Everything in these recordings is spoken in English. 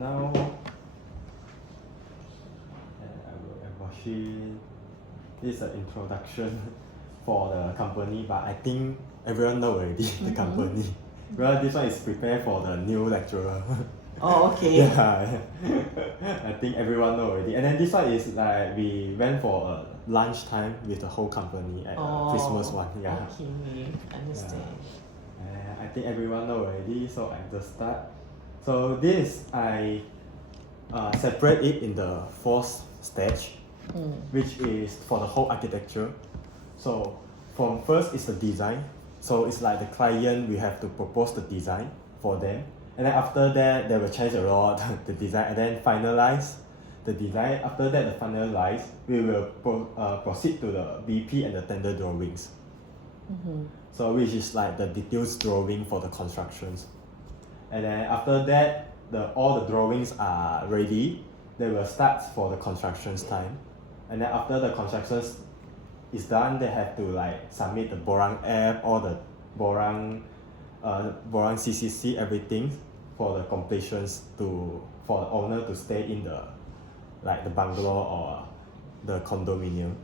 now I will embossing. This is an introduction for the company, but I think everyone know already the company. Well, this one is prepared for the new lecturer. Oh, okay. Yeah, I think everyone know already. And then this one is like we went for a lunch time with the whole company at Christmas one. Yeah. Okay, understand. I think everyone know already, so I just start. So this I separate it in the fourth stage, which is for the whole architecture. So from first is the design. So it's like the client, we have to propose the design for them, and then after that they will change a lot the design, and then finalize the design. After that, the finalize, we will proceed to the BP and the tender drawings. So which is like the details drawing for the constructions. And then after that, all the drawings are ready. They will start for the constructions time. And then after the constructions is done, they have to like submit the Borang app, all the Borang CCC, everything for the completions for the owner to stay in the bungalow or the condominium.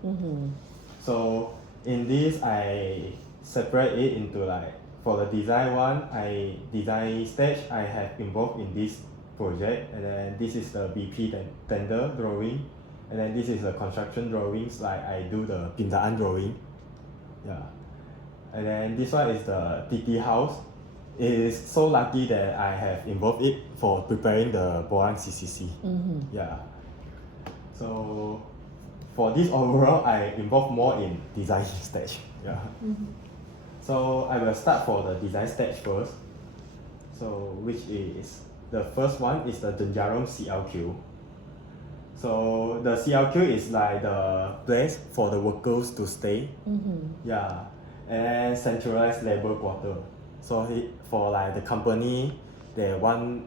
So in this, I separate it into like, for the design stage, I have involved in this project, and then this is the BP tender drawing, and then this is the construction drawings, like I do the pindaan drawing. Yeah. And then this one is the TT house. It is so lucky that I have involved it for preparing the Borang CCC. Yeah. So for this overall, I involve more in design stage. Yeah. So I will start for the design stage first. So which is, the first one is the Denjarum CLQ. So the CLQ is like the place for the workers to stay. Yeah. And centralized labor quarter. So for like the company, they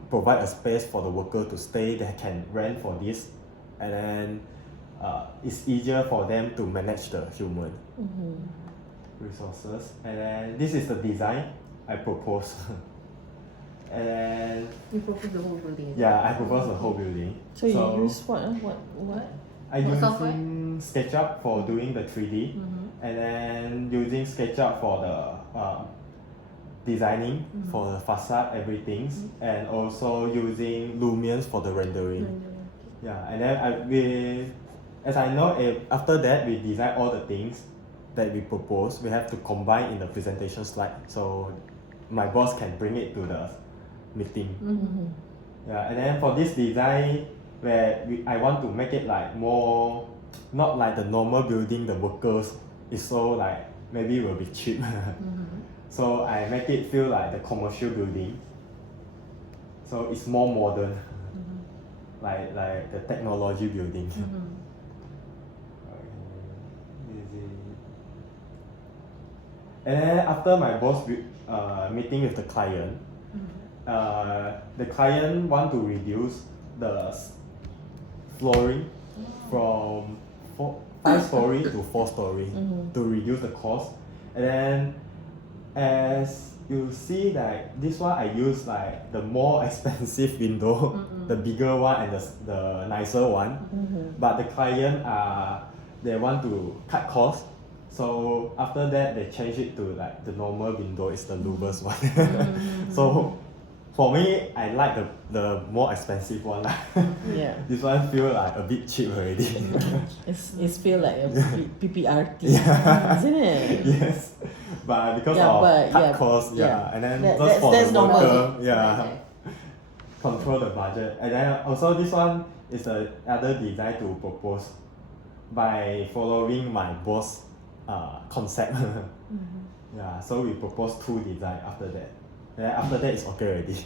provide a space for the worker to stay. They can rent for this, and then it's easier for them to manage the human resources. And then this is the design I propose. And then You propose the whole building? yeah, I propose the whole building. So you use what? I What using SketchUp for doing the 3D, and then using SketchUp for the designing for the facade, everything, and also using Lumions for the rendering. Yeah, and then as I know, after that we design all the things that we propose. We have to combine in the presentation slide, so my boss can bring it to the meeting. Yeah, and then for this design, where I want to make it like more, not like the normal building, the workers is so like maybe will be cheap. So I make it feel like the commercial building. So it's more modern, like the technology building. And then after my boss meeting with the client, the client want to reduce the flooring from 5 story to 4 story to reduce the cost. And then as you see that this one, I use like the more expensive window, the bigger one and the nicer one. But the client they want to cut costs. So after that, they change it to like the normal window is the lowest one. So for me, I like the more expensive one. Yeah. This one feel like a bit cheap already. It's feel like a PPRT, isn't it? Yes, but because of cut costs, and then just for the worker, control the budget. And then also this one is the other design to propose by following my boss concept. Yeah, so we propose 2 design after that. And then after that it's okay already.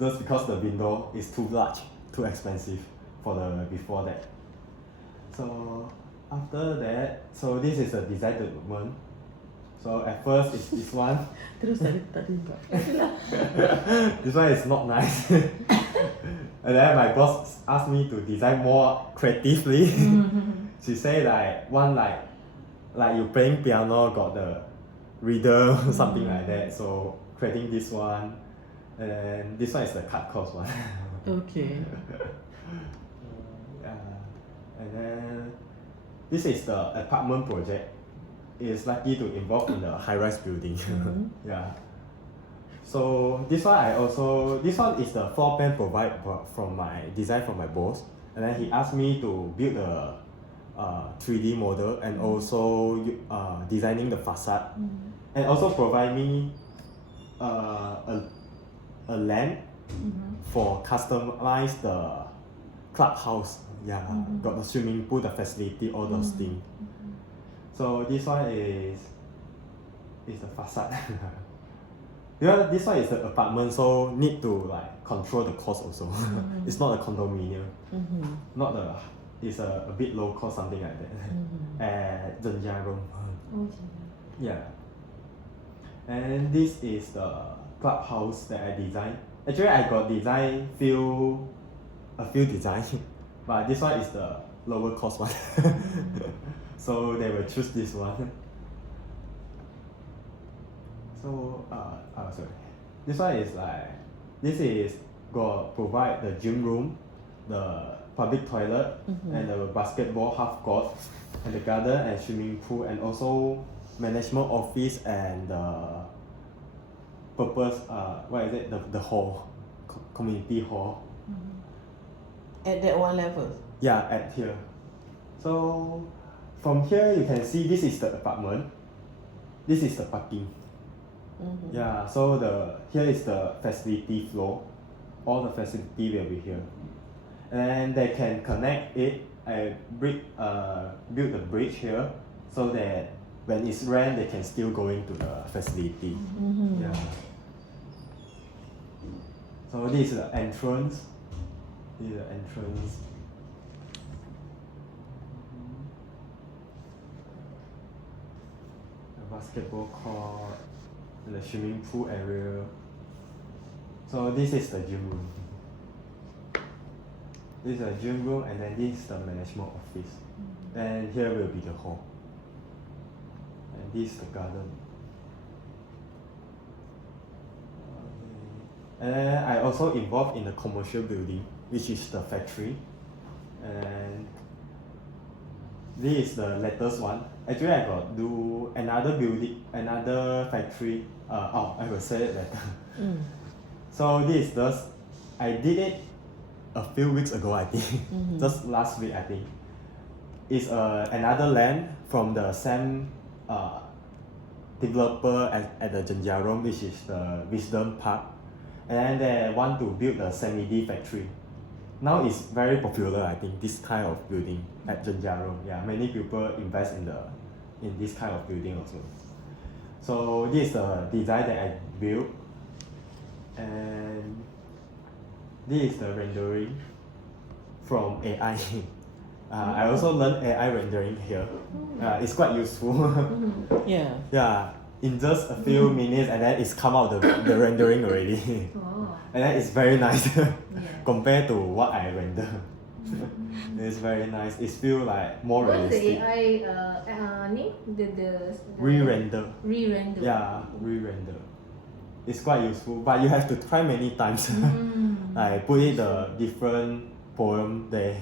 Just because the window is too large, too expensive for the before that. So after that, so this is the design development. So at first it's this one. Terus tadi. This one is not nice. And then my boss asked me to design more creatively. She say like one like you playing piano got the rhythm, something like that. So creating this one, and then this one is the cut cost one. Okay. And then this is the apartment project. It is likely to involve in the high-rise building. Yeah. So this one is the floor plan provided from my design from my boss, and then he asked me to build a 3D model and also designing the facade, and also provide me a land for customize the clubhouse. Yeah, got the swimming pool, the facility, all those things. So this one is the facade. Yeah, this one is the apartment, so need to like control the cost also. It's not a condominium. Not the. It's a bit low cost, something like that. At Zhenjiang. Yeah. And this is the clubhouse that I designed. Actually, I got design a few designs, but this one is the lower cost one. So they will choose this one. So sorry. This one is like, this is got provide the gym room, the public toilet, and the basketball half court, and the garden and swimming pool, and also management office and the purpose what is it, the hall, community hall. At that one level. Yeah, at here. So from here you can see this is the apartment, this is the parking. Yeah, so here is the facility floor. All the facility will be here, and they can connect it. I build the bridge here so that when it's rain they can still go into the facility. Yeah. So this is the entrance. This is the entrance. The basketball court, the swimming pool area. So this is the gym room. This is the gym room, and then this is the management office. And here will be the hall. And this is the garden. And then I also involved in the commercial building, which is the factory. And this is the latest one. Actually, I got do another building, another factory. I will say it later. So this is just, I did it a few weeks ago, I think. Just last week, I think. It's another land from the same developer at the Zhenjiang, which is the Wisdom Park. And then they want to build a semi-D factory. Now it's very popular, I think, this kind of building at Zhenjiang. Yeah, many people invest in this kind of building also. So this is the design that I built, and this is the rendering from AI. I also learned AI rendering here. It's quite useful. Yeah. Yeah, in just a few minutes, and then it's come out the rendering already. And then it's very nice compared to what I render. It's very nice. It feels like more realistic. What's the AI name? The Re-render. Re-render. Yeah, re-render. It's quite useful, but you have to try many times. I put in the different poem there.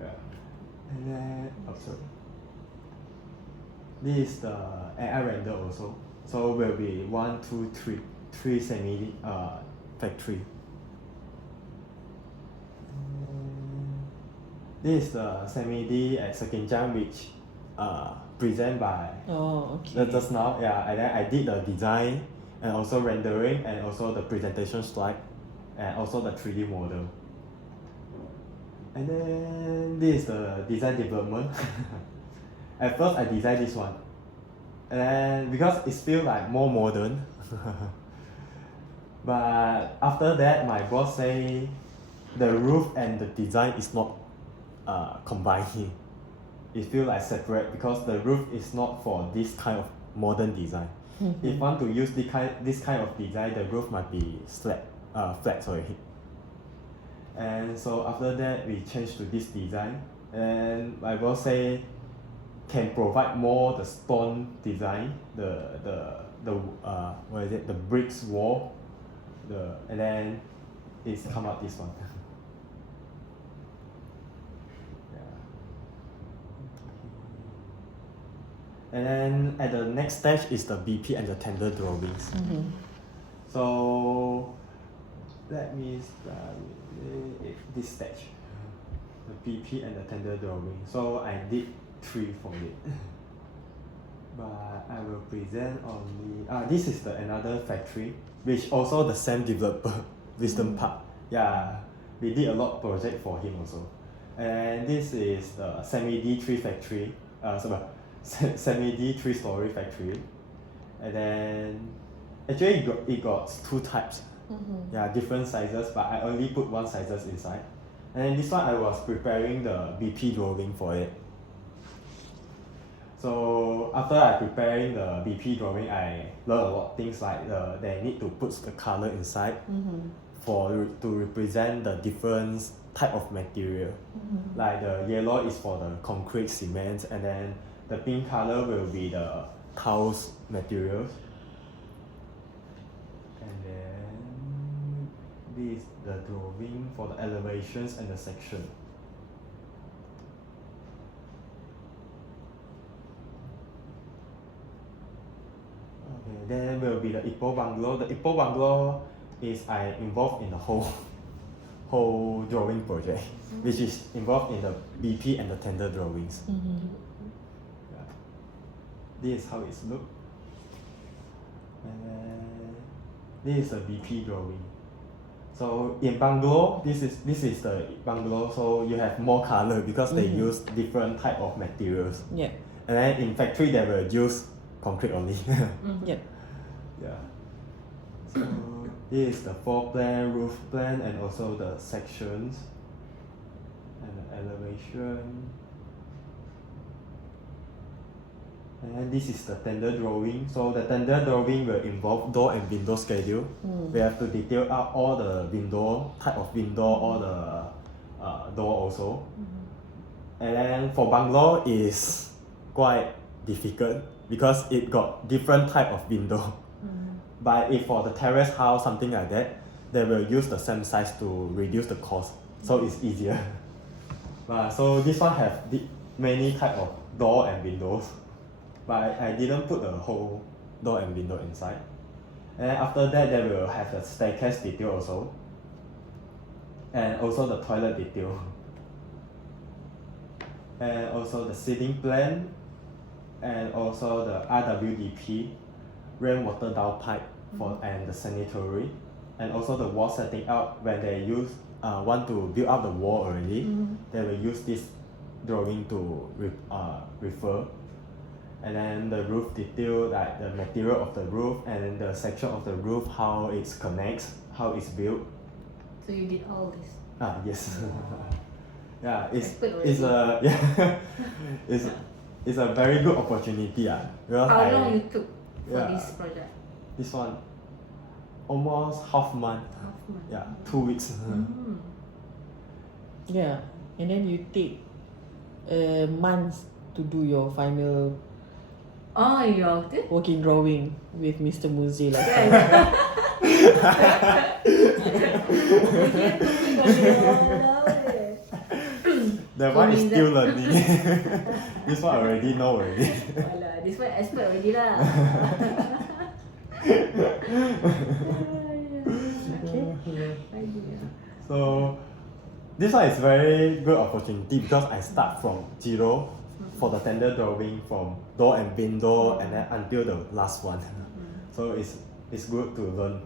Yeah. And then, sorry. This is the AI render also. So will be 1, 2, 3, 3 semi factory. This is the semi-D at Sekinjang, which present by just now. Yeah, and then I did the design and also rendering and also the presentation slide and also the 3D model. And then this is the design development. At first I designed this one, and because it feels like more modern. But after that, my boss say the roof and the design is not combined. It feels like separate because the roof is not for this kind of modern design. If want to use this kind of design, the roof might be flat. Sorry. And so after that, we changed to this design, and my boss say can provide more the stone design, the what is it, the bricks wall, and then it's come out this one. Yeah. And then at the next stage is the BP and the tender drawings. So let me start with this stage, the BP and the tender drawing. So I did 3 for it. But I will present only. This is another factory, which also the same developer, Wisdom Park. Yeah, we did a lot of project for him also. And this is the semi-D 3 factory. Semi-D 3-story factory. And then actually it got 2 types. Yeah, different sizes, but I only put 1 sizes inside. And then this one I was preparing the BP drawing for it. So after I preparing the BP drawing, I learned a lot of things like they need to put the color inside to represent the different type of material. Like the yellow is for the concrete cement, and then the pink color will be the tiles materials. And then this is the drawing for the elevations and the section. Okay, then will be the Ipoh bungalow. The Ipoh bungalow is I involved in the whole drawing project, which is involved in the BP and the tender drawings. Yeah. This is how it looks. And then this is the BP drawing. So in bungalow, this is the bungalow. So you have more color because they use different type of materials. Yeah. And then in factory they will use concrete only. Yeah. Yeah. So this is the floor plan, roof plan, and also the sections and the elevation. And this is the tender drawing. So the tender drawing will involve door and window schedule. We have to detail out all the window, type of window, all the door also. And then for bungalow is quite difficult because it got different type of window. But if for the terrace house, something like that, they will use the same size to reduce the cost. So it's easier. So this one have many type of door and windows. But I didn't put the whole door and window inside. And after that, they will have the staircase detail also. And also the toilet detail. And also the seating plan. And also the RWDP, rainwater downpipe and the sanitary. And also the wall setting out when they want to build up the wall already. They will use this drawing to refer. And then the roof detail, like the material of the roof and the section of the roof, how it connects, how it's built. So you did all this? Yes. Yeah, it's a very good opportunity. How long you took for this project? This one, almost half month. Yeah, 2 weeks. Yeah, and then you take months to do your final working drawing with Mr. Muzi last time. That one is still learning. This one already know already. This one expert already lah. So this one is very good opportunity because I start from zero for the tender drawing, from door and window and then until the last one. So it's good to learn.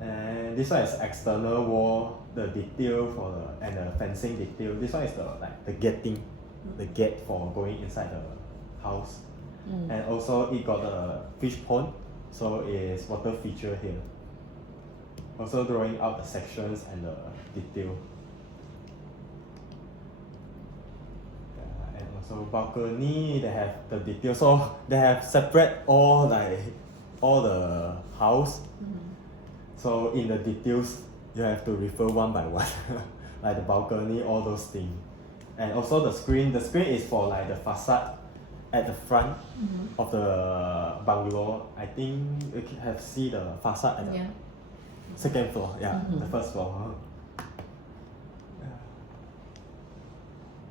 And this one is external wall, the detail and the fencing detail. This one is the gate for going inside the house. And also it got a fish pond, so it's water feature here. Also drawing out the sections and the detail. And also balcony, they have the detail. So they have separate all the house. So in the details, you have to refer one by one, like the balcony, all those things. And also the screen. The screen is for like the facade at the front of the bungalow. I think you can see the facade at the Second floor, yeah, the first floor.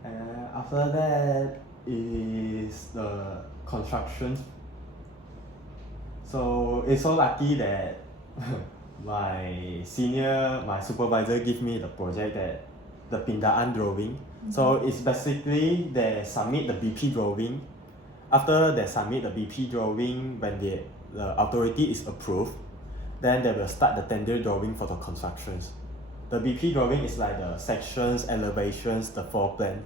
And after that is the construction. So it's so lucky that my supervisor give me the project that the pindaan drawing. So it's basically they submit the BP drawing. After they submit the BP drawing, when the authority is approved, then they will start the tender drawing for the constructions. The BP drawing is like the sections, elevations, the floor plan.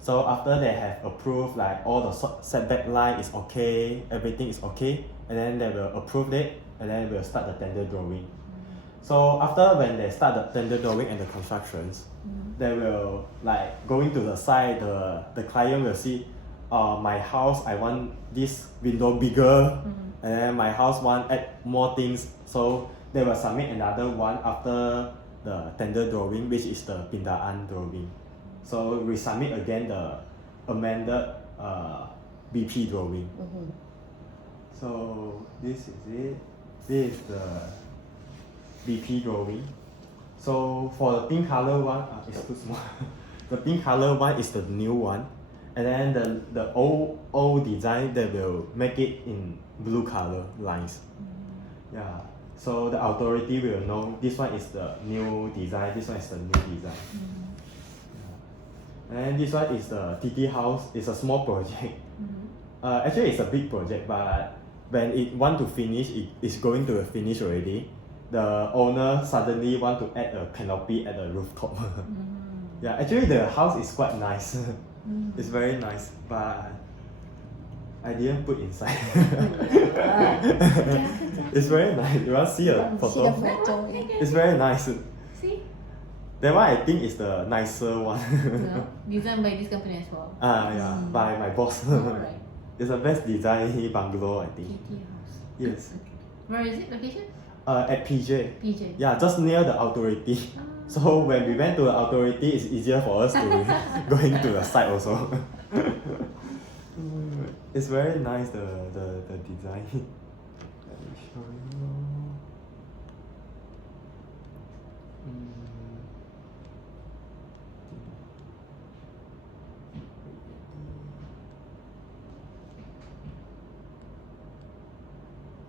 So after they have approved like all the setback line is okay, everything is okay, and then they will approve it, and then we'll start the tender drawing. So after when they start the tender drawing and the constructions, they will like going to the site, the client will see, my house I want this window bigger, and then my house want add more things. So they will submit another one after the tender drawing, which is the pindaan drawing. So we submit again the amended BP drawing. So this is it. This is the BP drawing. So for the pink color one, it's too small. The pink color one is the new one, and then the old design they will make it in blue color lines. Yeah. So the authority will know this one is the new design. This one is the new design. And this one is the TT house. It's a small project. Actually, it's a big project, but when it want to finish, it's going to finish already. The owner suddenly want to add a canopy at the rooftop. Yeah, actually the house is quite nice. It's very nice, but I didn't put inside. It's very nice. You want to see a photo? See the photo. It's very nice. See? That one I think is the nicer one. Designed by this company as well. Yeah, by my boss. Alright. It's the best design bungalow, I think. TT house. Yes. Okay. Where is it? Location? At PJ. PJ. Yeah, just near the authority. So when we went to the authority, it's easier for us to go into the site also. It's very nice the design. Let me show you.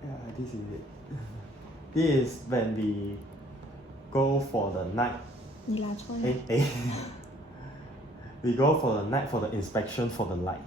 Yeah, this is it. This is when we go for the night. 你拿错了。 We go for the night for the inspection for the light.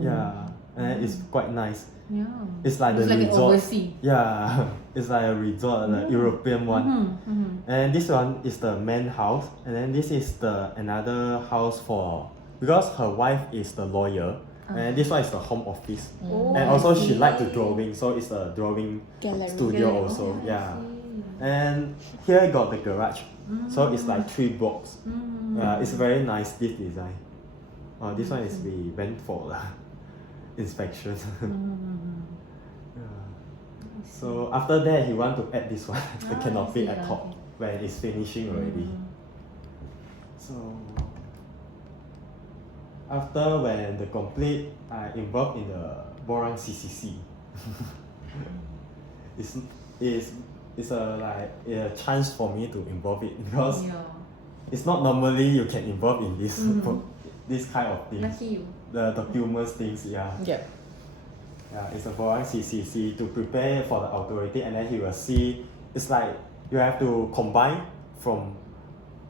Yeah, and it's quite nice. Yeah. It's like It's the like an resort. overseas. Yeah, it's like a resort, the European one. And this one is the main house, and then this is the another house for, because her wife is the lawyer, and this one is the home office. Oh, And also I she see. like to drawing, so it's a drawing Gallery. studio Gallery. also. Oh, I Yeah. see. And here got the garage, so it's like 3 blocks. Yeah, it's very nice, this design. This one is we went for the inspection. Yeah. So after that he want to add this one, the I canopy see, at top okay. when it's finishing already. So after when the complete, I involved in the Borang CCC. It's a chance for me to involve it, because Yeah. it's not normally you can involve in this this kind of things. Lucky you. The documents things, yeah. Yep. Yeah, it's a Borang CCC to prepare for the authority, and then he will see. It's like you have to combine from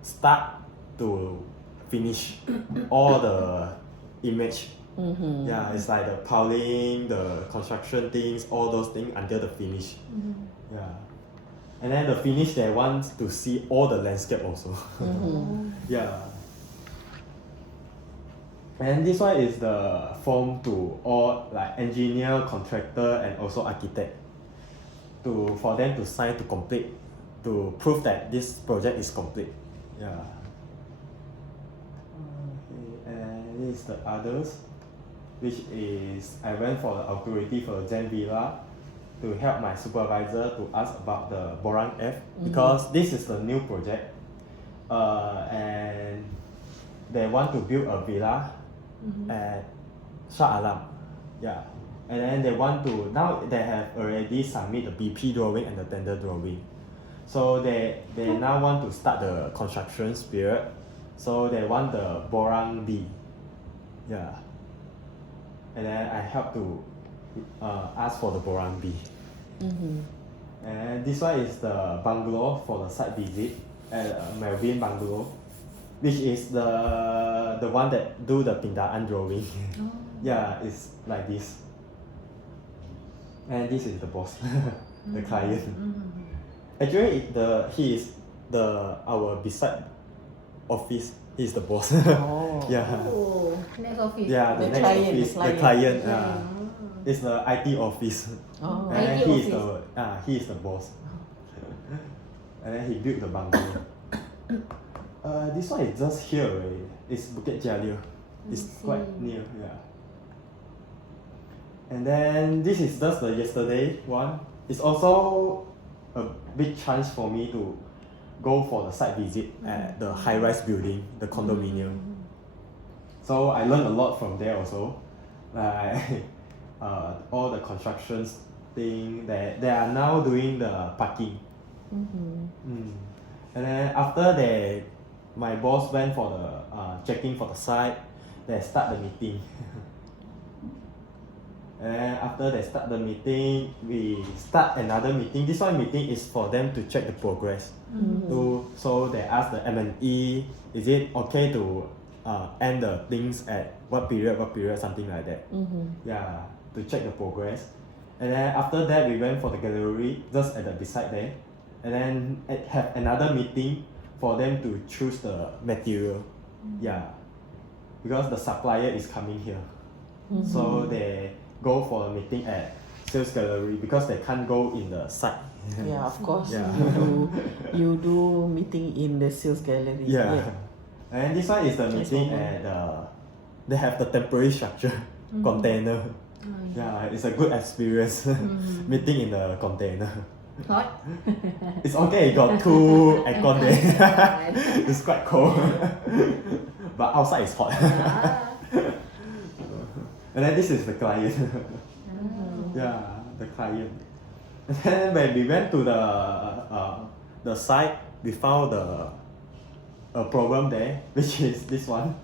start to finish all the image. Yeah, it's like the piling, the construction things, all those things until the finish. Yeah, and then the finish they want to see all the landscape also. Yeah. And this one is the form to all like engineer, contractor, and also architect, for them to sign to complete, to prove that this project is complete. Yeah. Okay, and this is the others, which is I went for the authority for Zen Villa to help my supervisor to ask about the Borang F, because this is the new project, and they want to build a villa at Shah Alam. Yeah. And then they want to, now they have already submit the BP drawing and the tender drawing. So they now want to start the construction period. So they want the Borang B. Yeah. And then I help to ask for the Borang B. And this one is the bungalow for the site visit at Melvin Bungalow, which is the one that do the pindaan drawing. Oh. Yeah, it's like this. And this is the boss, the client. Actually, he is our beside office. He's the boss. Oh. Yeah. Oh, next office. Yeah, the The next client, office, the the client. client. It's the IT office. Oh. And then IT he is the boss. And then he built the bungalow. This one is just here already. It's Bukit Jalil. It's quite near, yeah. And then this is just the yesterday one. It's also a big chance for me to go for the site visit at the high-rise building, the condominium. So I learned a lot from there also. Like all the constructions thing that they are now doing the parking. And then after my boss went for the checking for the site, they start the meeting. And after they start the meeting, we start another meeting. This one meeting is for them to check the progress. So they ask the M&E, is it okay to end the things at what period, something like that. Yeah, to check the progress. And then after that, we went for the gallery, just at the beside there. And then have another meeting for them to choose the material. Yeah, because the supplier is coming here. So they go for a meeting at sales gallery because they can't go in the site. Yeah, of course. Yeah. You do meeting in the sales gallery. Yeah. And this one is the meeting at they have the temporary structure container. Yeah, it's a good experience meeting in the container. Hot? It's okay, it got two aircon there. It's quite cold. But outside is hot. And then this is the client. Yeah, the client. And then when we went to the site, we found a problem there, which is this one.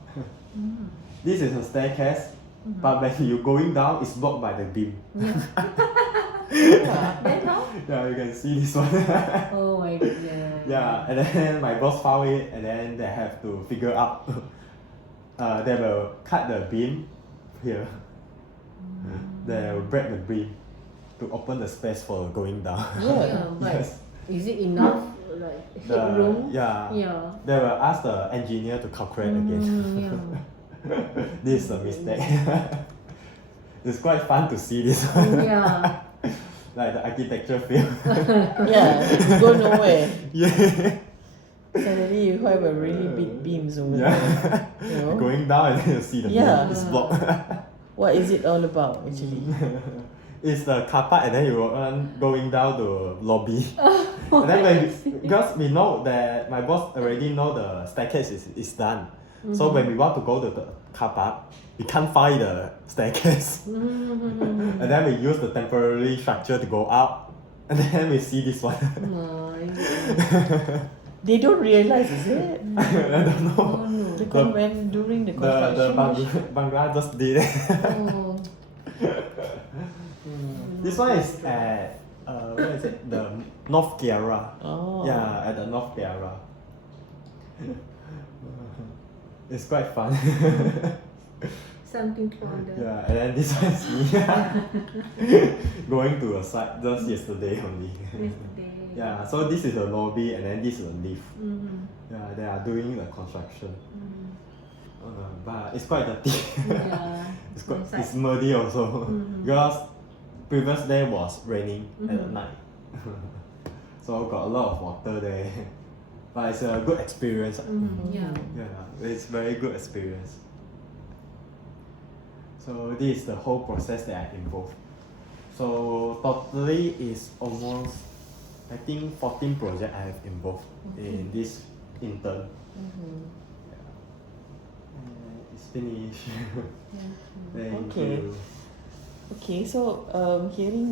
This is a staircase, but when you're going down, it's blocked by the beam. Then how? Yeah, you can see this one. Oh my goodness. Yeah, and then my boss found it, and then they have to figure out. They will cut the beam here. They will break the beam to open the space for going down. Yeah, but Yes. is it enough? Like headroom? Yeah. Yeah. They will ask the engineer to calculate again. This is a mistake. It's quite fun to see this one. Yeah. Like the architecture film. Yeah, it's go nowhere. Yeah. Suddenly you have a really big beams over Yeah. there. You know? Going down and then you see the Yeah. beam is blocked. What is it all about actually? It's the car park and then you run going down to lobby. And then because we know that my boss already know the staircase is done. So when we want to go to the car park, we can't find the staircase. And then we use the temporary structure to go up. And then we see this one. They don't realize, is it? I don't know. Oh no. Because when during the The construction. Bangla just did it. Oh. This one is at where is it? The North Kiara. Oh. Yeah, at the North Kiara. It's quite fun. Something to wonder. Yeah, and then this one is me going to a site just yesterday only. Yesterday. Yeah, so this is the lobby and then this is the lift. Mm. Yeah, they are doing the construction. But it's quite dirty. Yeah. It's muddy also. Because previous day was raining at the night. So got a lot of water there. But it's a good experience. Yeah. Yeah, it's very good experience. So this is the whole process that I involved. So totally is almost, I think 14 projects I have involved in this intern. It's finished. Thank Okay. you. Okay, so hearing